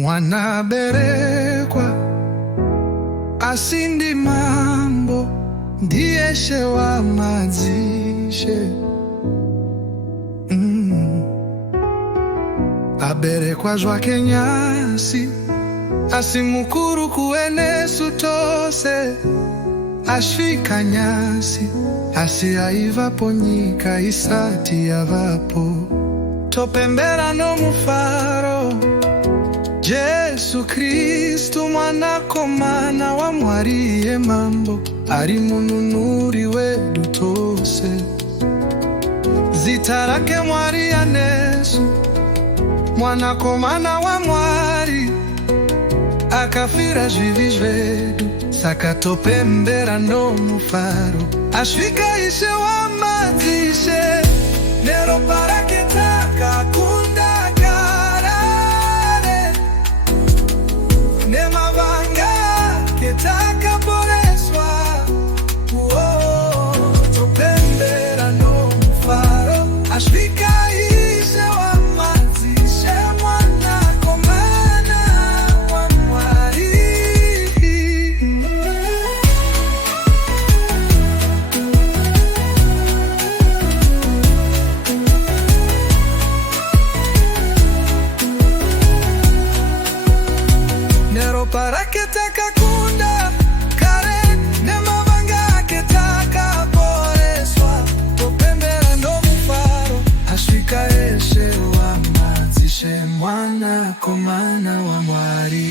mwana berekwa asindi mambo ndiye she wa madzishe aberekwa jwake nyasi asimukuru kuenesu tose ashika nyasi asiaivapo nyika isati yavapo topembera no mufaro Yesu Kristu mwanakomana wa mwariye mambo ari mununuri wedu tose zitarake mwari yanesu mwanakomana wa mwari akafira zvivi zvedu saka topembera no mufaro ashvika ishe wa madzishe nero parake takakunda garare nemavanga ketakaporeswa topembera no mufaro ashvika ishe wa madzishe mwanakomana wa mwari nero parake takakunda kare nemavanga ketakaporeswa topembera no mufaro ashvika eshe wa madzishe mwanakomana wa mwari.